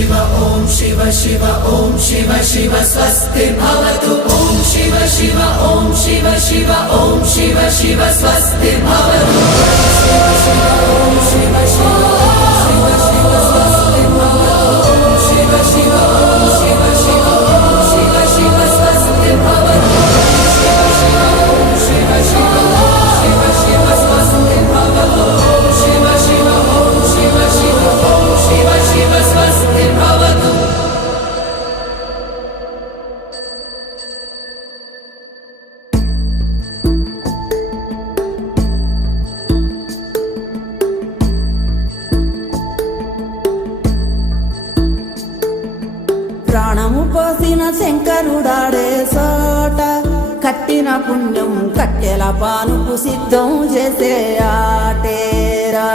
शिव ओम शिव शिव ओम शिव शिव स्वस्ति भवतु ओम शिव शिव ओम शिव शिव ओम शिव शिव स्वस्ति भवतु शिव शिव ओम शिव शिव शिव शिव स्वस्ति भवतु ओम शिव शिव ओम शिव शिव ओम शिव शिव स्वस्ति भवतु शिव शिव ओम शिव शिव शिव शिव स्वस्ति भवतु ओम शिव शिव ओम शिव शिव ओम शिव शिव स्वस्ति भवतु। ప్రాణము పోసిన శంకరుడాడే సోట కట్టిన పుణ్యం కట్టెల పానుపు సిద్ధం చేసే ఆటేరా।